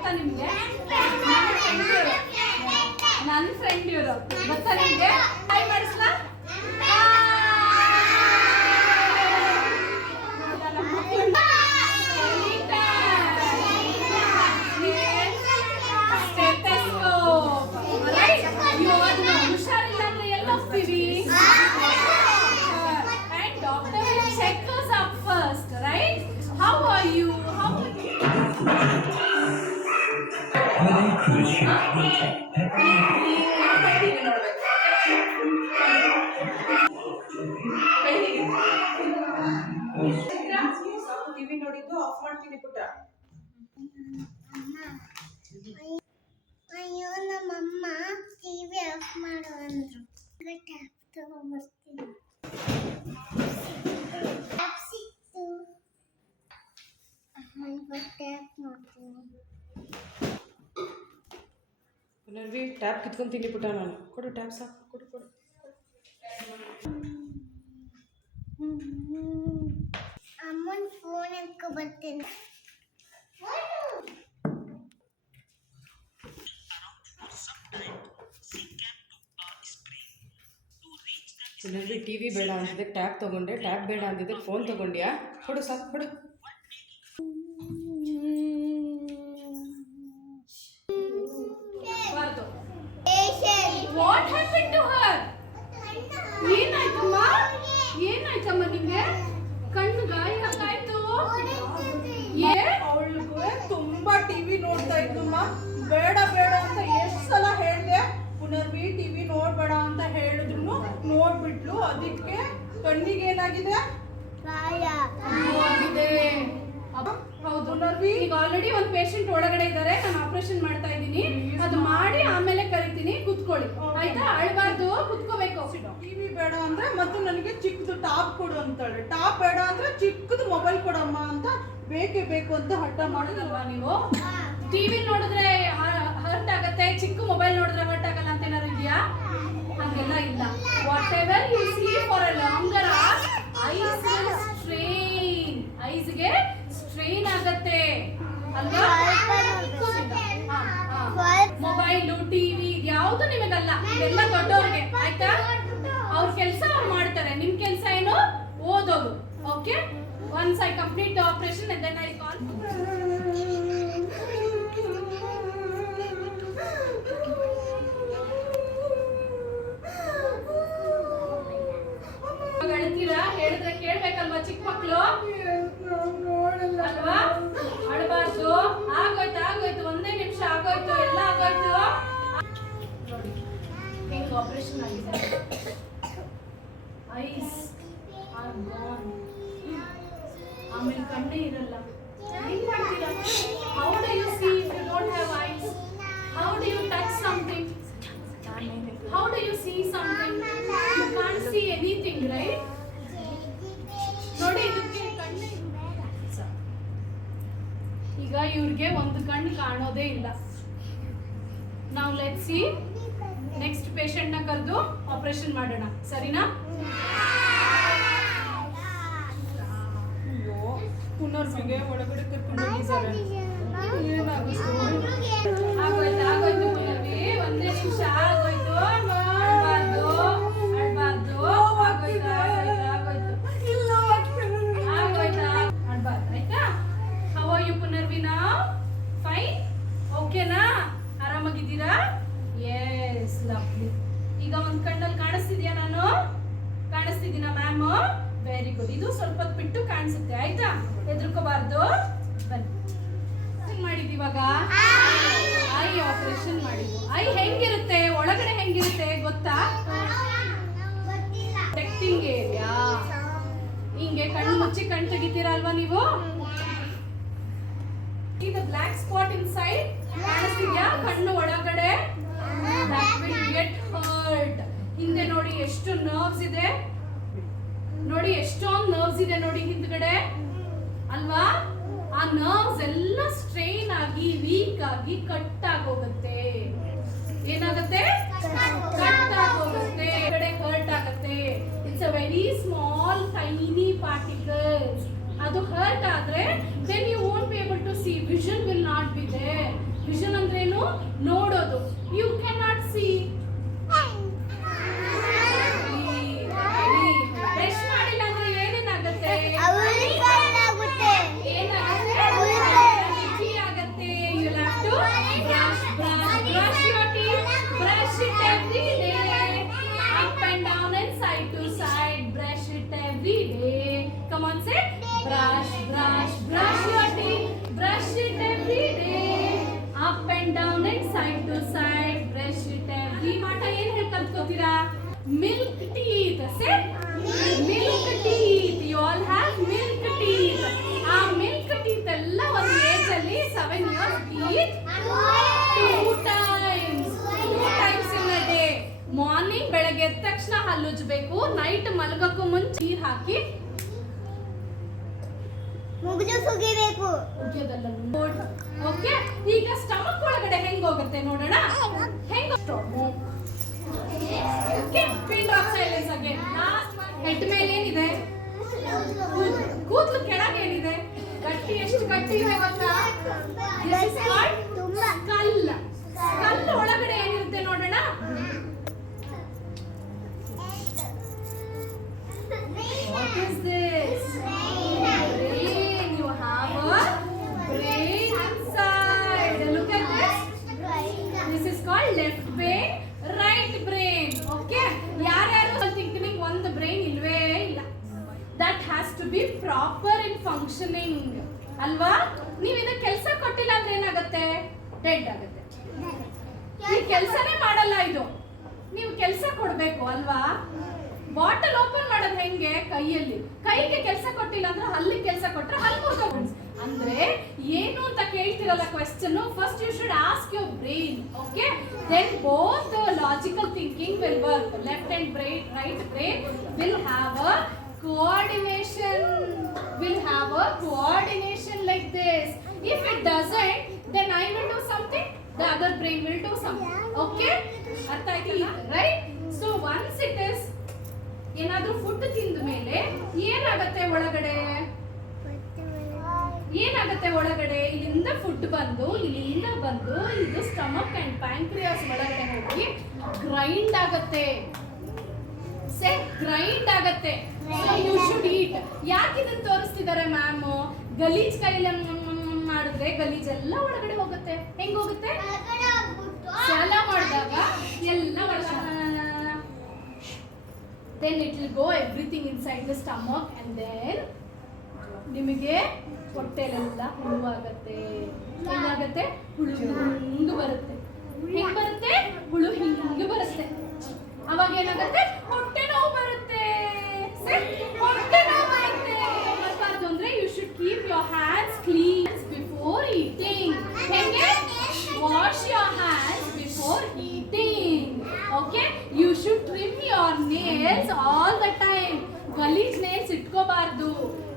ಗೊತ್ತಾ ನಿಮ್ಗೆ? ನನ್ನ ಫ್ರೆಂಡ್ ಇವರು ಗೊತ್ತಾ ನಿಮ್ಗೆ? ಹಾಯ್ ಮಾಡಿಸ್ಲಾ? ಹುಷಾರಿಲ್ಲ ಅಂದ್ರೆ ಎಲ್ಲಿ ಹೋಗ್ತೀವಿ? And doctor will check us up first, right? How are you? How are you? TV ನೋಡಿದ್ದು ಆಫ್ ಮಾಡ್ತೀನಿ ಪುಟ್ಟ. ಅಯ್ಯೋ ನಮ್ಮಮ್ಮ ಟಿವಿ ಆಫ್ ಮಾಡು ಅಂದ್ರು. ಟ್ಯಾಪ್ ತಗೊಂಡ್ಬರ್ತೀನಿ. ಟ್ಯಾಪ್ ಸಿಕ್ತು. ಟ್ಯಾಪ್ ಮಾಡ್ತೀನಿ. ಪುನರ್ವಿ ಟ್ಯಾಪ್ ಕಿತ್ಕೊಂತೀನಿ ಪುಟ್ಟ ನಾನು. ಕೊಡು ಟ್ಯಾಪ್ ಸಾಕು. ಕೊಡು. ಅಮ್ಮನ ಫೋನ್ ಎತ್ಕೊ ಬರ್ತೀನಿ. ಪುನರ್ವಿ ಟಿವಿ ಬೇಡ ಅಂತಿದ್ದೆ ಟ್ಯಾಪ್ ತಗೊಂಡೆ, ಟ್ಯಾಪ್ ಬೇಡ ಅಂತಿದ್ದೆ ಫೋನ್ ತಗೊಂಡ್ಯಾ? ಕೊಡು ಸಾಕು ಕೊಡು. What happened to her? ಏನಾಯ್ತಮ್ಮ ನಿಂಗೆ? ಕಣ್ಣು ಗಾಯ ಆಯ್ತು. ಅವಳಿಗೆ ತುಂಬಾ ಟಿವಿ ನೋಡ್ತಾ ಇದ್ದಮ್ಮ. ಬೇಡ ಅಂತ ಎಷ್ಟು ಸಲ ಹೇಳಿದೆ. ಪುನರ್ವಿ ಟಿವಿ ನೋಡ್ಬೇಡ ಅಂತ ಹೇಳಿದ್ರು ನೋಡ್ಬಿಟ್ಲು. ಅದಕ್ಕೆ ಕಣ್ಣಿಗೆ ಏನಾಗಿದೆ? ಹೌದು ಪುನರ್ವಿ, ಈಗ ಆಲ್ರೆಡಿ ಒಂದು ಪೇಷಂಟ್ ಒಳಗಡೆ ಇದ್ದಾರೆ. ನಾನು ಆಪರೇಷನ್ ಮಾಡ್ತಾ ಇದ್ದೀನಿ. ಅದು ಮಾಡಿ ಆಮೇಲೆ ಕರಿತೀನಿ. ಕುತ್ಕೊಳ್ಳಿ ಆಯ್ತಾ? ಅಳಬಾರ್ದು, ಕುತ್ಕೋಬೇಕು. ಟಿವಿ ಬೇಡ ಅಂದ್ರೆ ಮತ್ತೆ ನನಗೆ ಚಿಕ್ಕದು ಟಾಪ್ ಕೊಡು ಅಂತಾಳೆ. ಟಾಪ್ ಬೇಡ ಅಂದ್ರೆ ಚಿಕ್ಕದು ಮೊಬೈಲ್ ಕೊಡಮ್ಮ ಅಂತ ಬೇಕೇ ಬೇಕು ಅಂತ ಹಠ ಮಾಡೋದಲ್ವಾ ನೀವು? ಟಿವಿ ನೋಡಿದ್ರೆ ಹರ್ಟ್ ಆಗತ್ತೆ, ಚಿಕ್ಕ ಮೊಬೈಲ್ ನೋಡಿದ್ರೆ ಹರ್ಟ್ ಆಗಲ್ಲ ಅಂತ ಏನಾದ್ರು ಇದೆಯಾ? ಹಂಗೆಲ್ಲ ಇಲ್ಲ. Whatever you see for a longer ಐಸ್ಗೆ ಸ್ಟ್ರೈನ್ ಆಗತ್ತೆ ಅಲ್ವಾ? ಮೊಬೈಲು ಟಿವಿ ಯಾವುದು ನಿಮಗಲ್ಲ, ಇದೆಲ್ಲ ದೊಡ್ಡವ್ರಿಗೆ ಆಯ್ತಾ? ಅವ್ರ ಕೆಲಸ ಅವ್ರು ಮಾಡ್ತಾರೆ. ನಿಮ್ ಕೆಲಸ ಏನು? ಓದೋದು. Okay, once I complete the operation and then I call. ಅಳ್ತೀರಾ? ಹೇಳಿದ್ರೆ ಕೇಳ್ಬೇಕಲ್ವಾ ಚಿಕ್ಕ ಮಕ್ಕಳು ಅಲ್ವಾ? ಅಳಬಾರ್ದು. ಆಗೋಯ್ತು, ಒಂದೇ ನಿಮಿಷ ಆಗೋಯ್ತು, ಎಲ್ಲ ಆಗೋಯ್ತು. ನೋಡಿ ಹೆಂಗ್ ಆಪರೇಷನ್ ಆಗಿದೆ. Eyes are gone. ಆಮೇಲೆ ಕಣ್ಣೇ ಇರಲ್ಲ. ಹೆಂಗ್ ಮಾಡ್ತೀರಾ? How do you see if you don't have eyes? How do you touch something? How do you see something? You can't see anything, right? ನೋಡಿ ಇದಕ್ಕೆ ಕಣ್ಣೇ ಈಗ ಇವ್ರಿಗೆ ಒಂದು ಕಣ್ಣು ಕಾಣೋದೇ ಇಲ್ಲ. ನಾವು ಲೆಟ್ಸ್ ಸಿ ನೆಕ್ಸ್ಟ್ ಪೇಷಂಟ್ ನ ಕರೆದು ಆಪರೇಷನ್ ಮಾಡೋಣ. ಸರಿನಾ? ಪುನರ್ವಿಗೆ ಒಳಗಡೆ ಕರ್ಕೊಂಡು ಹೋಗಿದ್ದಾರೆ. ಆಗೋಯ್ತು ಪುನರ್ವಿ, ಒಂದೇ ನಿಮಿಷ ಆಗೋಯ್ತು. ಅಳ್ಬಾರ್ದು. ಆಗೋಯ್ತು. ಅಳ್ಬಾರ್ದು ಆಯ್ತಾ? How are you Punarvi now? Fine? ಓಕೆನಾ? ಆರಾಮಾಗಿದ್ದೀರಾ? Yes, lovely. ಈಗ ಒಂದು ಕಣ್ಣಲ್ಲಿ ಕಾಣಿಸ್ತಿದ್ಯಾ? ನಾನು ಕಾಣಿಸ್ತಿದ್ದೀನಾ ಮ್ಯಾಮ್? Very good. ಇದು ಸ್ವಲ್ಪ ಹೊತ್ತು ಬಿಟ್ಟು ಕಾಣಿಸುತ್ತೆ ಆಯ್ತಾ? ಹೆದರ್ಕೋಬಾರ್ದು. ಬನ್ನಿ. ಮಾಡಿದ್ದು ಇವಾಗ ಐ ಆಪರೇಷನ್ ಮಾಡಿದ್ದು. ಐ ಹೆಂಗಿರುತ್ತೆ ಒಳಗಡೆ, ಹೆಂಗಿರುತ್ತೆ ಗೊತ್ತಾ? ಟೆಕ್ಟಿಂಗ್ ಏರಿಯಾ. ಹಿಂಗೆ ಕಣ್ಣು ಮುಚ್ಚಿ ಕಣ್ಣು ತೆಗಿತೀರಾ ಅಲ್ವಾ ನೀವು? See the black spot inside? ಕಾಣಿಸ್ತಿದ್ಯಾ? ಕಣ್ಣು ಒಳಗಡೆ that will get hurt. ಹಿಂದೆ ನೋಡಿ ಎಷ್ಟು ನರ್ವ್ಸ್ ಇದೆ. ನೋಡಿ ಎಷ್ಟೊಂದು ನರ್ವ್ಸ್ ಇದೆ ನೋಡಿ ಹಿಂದ್ಗಡೆ ಅಲ್ವಾ? ಆ ನರ್ವ್ಸ್ ಎಲ್ಲ ಸ್ಟ್ರೈನ್ ಆಗಿ ವೀಕ್ ಆಗಿ ಕಟ್ ಆಗೋಗುತ್ತೆ. ಏನಾಗುತ್ತೆ? ಕಟ್ ಆಗೋಗುತ್ತೆ. ಕಡೆ ಹರ್ಟ್ ಆಗುತ್ತೆ. It's a very small tiny particles. ಅದು ಹರ್ಟ್ ಆದ್ರೆ then you won't be able to see. Vision will not be there. ನೋಡೋದು. You can not see. Brush ಮಾಡಿಲ್ಲ ಅಂದ್ರೆ ಏನೇನಾಗುತ್ತೆ? ರುಚಿ ಆಗತ್ತೆ. You have to brush your teeth. Brush it every day. Up and down and side to side. Brush it every day. Come on, say brush your teeth. Brush it every day. Up and down and side to side. Brush it every. ಪಾಠ ಏನ್ ಹೇಳಿ ಕಲ್ತ್ಕೋತೀರಾ? Milk teeth. Say milk teeth. You all have milk teeth. ಆ milk teeth ಎಲ್ಲ ಒಂದು age ಅಲ್ಲಿ 7 years teeth 2 times in a day. Morning ಬೆಳಗ್ಗೆ ಎದ್ದ ತಕ್ಷಣ ಹಲ್ಲುಜ್ಬೇಕು. ನೈಟ್ ಮಲಗಕ್ಕೂ ಮುಂಚೆ ನೀರ್ ಹಾಕಿ ಮುಗಿದು ಸುಗಿಬೇಕು. ಓಕೆ, ಈಗ ಸ್ಟಮಕ್ ಒಳಗಡೆ ಹೆಂಗ್ ಹೋಗುತ್ತೆ ನೋಡೋಣ. ಹೆಂಗ್ okay, pin of silence again. Last head ಮೇಲೆ ಏನಿದೆ? ಕೂದಲು ಕೆಳಗೆ ಏನಿದೆ? ಗಟ್ಟಿ. ಎಷ್ಟು ಗಟ್ಟಿ ಇದೆ ಗೊತ್ತಾ? This is called skull. Skull ಒಳಗಡೆ ಏನಿರುತ್ತೆ ನೋಡೋಣ. What is this? Brain. You have a brain inside. Look at this. This is called left brain, right brain. Okay? ಯಾರ್ಯಾರು thinking ಒಂದು brain ಇಲ್ವೇ ಇಲ್ಲ. That has to be proper in functioning. ಅಲ್ವಾ? ನೀವು ಇದಕ್ಕೆ ಕೆಲಸ ಕೊಟ್ಟಿಲ್ಲ ಅಂದ್ರೆ ಏನಾಗುತ್ತೆ? ಡೆಡ್ ಆಗುತ್ತೆ. ಈ ಕೆಲಸನೇ ಮಾಡಲ್ಲ ಇದು. ನೀವು ಕೆಲಸ ಕೊಡ್ಬೇಕು ಅಲ್ವಾ? ಬಾಟಲ್ ಓಪನ್ ಮಾಡೋದು ಹೆಂಗೆ? ಕೈಯಲ್ಲಿ. ಕೈಗೆ ಕೆಲಸ ಕೊಟ್ಟಿಲ್ಲ ಅಂದ್ರೆ ಹಲ್ಲಿಗೆ ಕೆಲಸ ಕೊಟ್ರೆ ಹಲ್ಲು ಮುರ್ಕೊಂಡು. ಅಂದ್ರೆ ಏನು ಅಂತ ಕೇಳ್ತಿರಲ್ಲ question. First you should ask your brain. Okay, then both the logical thinking will work. Left and right brain will have a coordination. Like this. If it doesn't, then I will do something, the other brain will do something. Okay, ಅರ್ಥ ಆಯ್ತಲ್ಲ? Right? So once it is ಏನಾದ್ರೂ food ತಿಂದ ಮೇಲೆ ಏನಾಗುತ್ತೆ ಒಳಗಡೆ? ಇಲ್ಲಿಂದ food ಬಂದು ಇದು ಸ್ಟಮಕ್ ಅಂಡ್ ಪ್ಯಾಂಕ್ರಿಯಾಸ್ ಒಳಗಡೆ ಹೋಗಿ ಗ್ರೈಂಡ್ ಆಗತ್ತೆ. So you should eat. ಯಾಕೆ ಇದನ್ನ ತೋರಿಸ್ತಿದ್ದಾರೆ ಮ್ಯಾಮ್? ಗಲೀಜ್ ಕೈಯಲ್ಲಿ ಮಾಡಿದ್ರೆ ಗಲೀಜೆಲ್ಲ ಒಳಗಡೆ ಹೋಗುತ್ತೆ. ಹೆಂಗ್ ಹೋಗುತ್ತೆ? ಸಾಲ ಮಾಡಿದಾಗ ಎಲ್ಲ then it will go everything inside the stomach and then ನಿಮಗೆ ಹೊಟ್ಟೆಲೆಲ್ಲ ಹುಳುವಾಗತ್ತೆ. ಏನಾಗತ್ತೆ? ಹುಳು ಹಿಂಗ್ ಬರುತ್ತೆ. ಹೆಂಗ್ ಬರುತ್ತೆ? ಹುಳು ಹಿಂಗ್ ಬರುತ್ತೆ. ಅವಾಗ ಏನಾಗುತ್ತೆ? ಹೊಟ್ಟೆ ನೋವು ಬರುತ್ತೆ. ಬರ್ಬಾರ್ದು ಅಂದ್ರೆ you should keep your hands clean before eating. ಹೆಂಗೆ? Wash your hands before eating. Okay, you should trim your nails all the time. ಗಲೀಜ್ ನೇಲ್ಸ್ ಇಟ್ಕೋಬಾರ್ದು.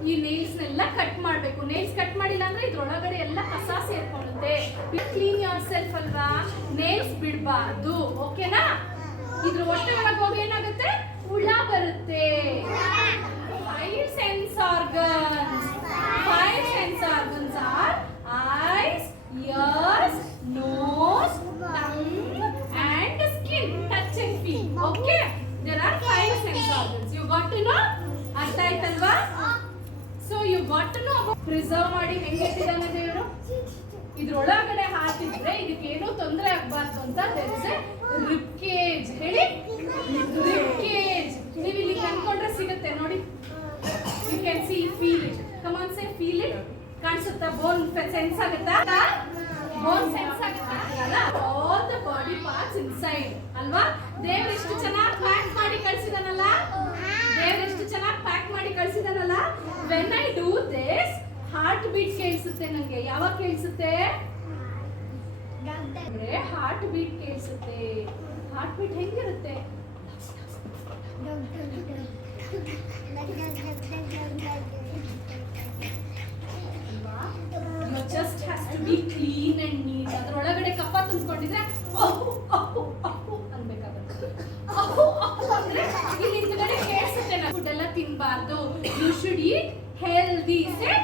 ಈ ನೇಲ್ಸ್ ನೆಲ್ಲ ಕಟ್ ಮಾಡಬೇಕು. ನೇಲ್ಸ್ ಕಟ್ ಮಾಡಿಲ್ಲ ಅಂದ್ರೆ ಇದ್ರೊಳಗಡೆ ಎಲ್ಲ ಕಸ ಸೇರ್ಕೊಳ್ಳುತ್ತೆ. ಕ್ಲೀನ್ ಯೋರ್ ಸೆಲ್ಫ್ ಅಲ್ವಾ? ನೇಲ್ಸ್ ಬಿಡಬಾರ್ದು. ಓಕೆನಾ? ಇದ್ರ ಹೊಟ್ಟೆ ಒಳಗೆ ಹೋಗಿ ಏನಾಗುತ್ತೆ? ಹುಳ ಬರುತ್ತೆ. 5 sense organs are eyes, ears, nose, tongue and skin, touch and feel. Okay, there are 5 sense organs. You got to know? ಅರ್ಥ ಆಯ್ತಲ್ವಾ? So you got to know about preserve ಮಾಡಿ ಹೆಂಗೆ ಇಟ್ಟಿದ್ದಾನೆ ದೇವರು. ಇದ್ರೊಳಗಡೆ ಹಾಕಿದ್ರೆ ಇದಕ್ಕೇನೋ ತೊಂದರೆ ಆಗಬಾರ್ದು ಅಂತ there is a rib cage. ಹೇಳಿ, rib cage. ನೀವು ಇಲ್ಲಿ ಕಂಡ್ಕೊಂಡ್ರೆ ಸಿಗುತ್ತೆ ನೋಡಿ. You can see, feel it. Come on, say feel it. ಕಾಣಿಸುತ್ತಾ? ಬೋನ್ ಸೆನ್ಸ್ ಆಗುತ್ತಾ? ಬೋನ್ ಸೆನ್ಸ್ ಆಗುತ್ತಾ? all the body parts inside ಅಲ್ವಾ? ದೇವರು ಎಷ್ಟು ಚೆನ್ನಾಗಿ ಪ್ಯಾಕ್ ಮಾಡಿ ಕಳಿಸಿದಾನಲ್ಲ. When I do this, heart beat ಕೇಳಿಸುತ್ತೆ ನನಗೆ. ಯಾವಾಗ ಕೇಳಿಸುತ್ತೆ? Heart beat heart. ಹಾರ್ಟ್ ಬೀಟ್ ಹೆಂಗಿರುತ್ತೆ? Your chest has to be clean and neat. ಅದರೊಳಗಡೆ ಕಫ ತುಂಬಿಕೊಂಡಿದ್ರೆ ಅನ್ಬೇಕಾಗುತ್ತೆ. ಅಂದ್ರೆ ಇಲ್ಲಿ ಹಿಂದ್ಗಡೆ ಕೇಳಿಸುತ್ತೆ. ಫುಡ್ ಎಲ್ಲ ತಿನ್ಬಾರ್ದು. You should eat healthy. Say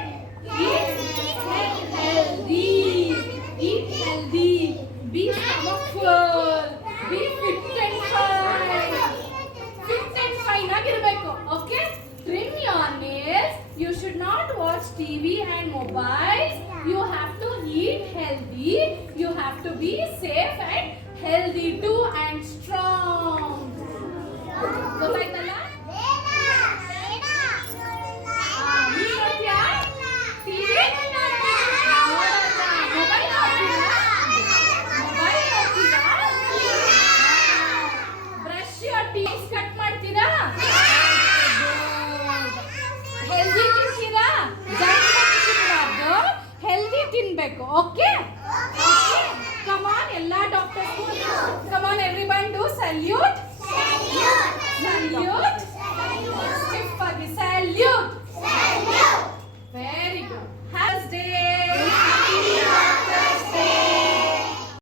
eat healthy. Be stomachful. Be fit and fine. Fit and fine ಆಗಿರಬೇಕು. Okay? Trim your nails. You should not watch TV and mobiles. You have to eat healthy. You have to be safe and healthy too and strong. ಗೊತ್ತಾಯ್ತಲ್ಲ? ನೀನ್ ನೋಡ್ತೀಯಾ? TV? Mobile ನೋಡ್ತೀರಾ? Brush tease cut ಮಾಡ್ತೀರಾ? Healthy ತಿಂತೀರಾ? Healthy ತಿನ್ಬೇಕು. Okay come on ಎಲ್ಲಾ doctors come on everybody do salute.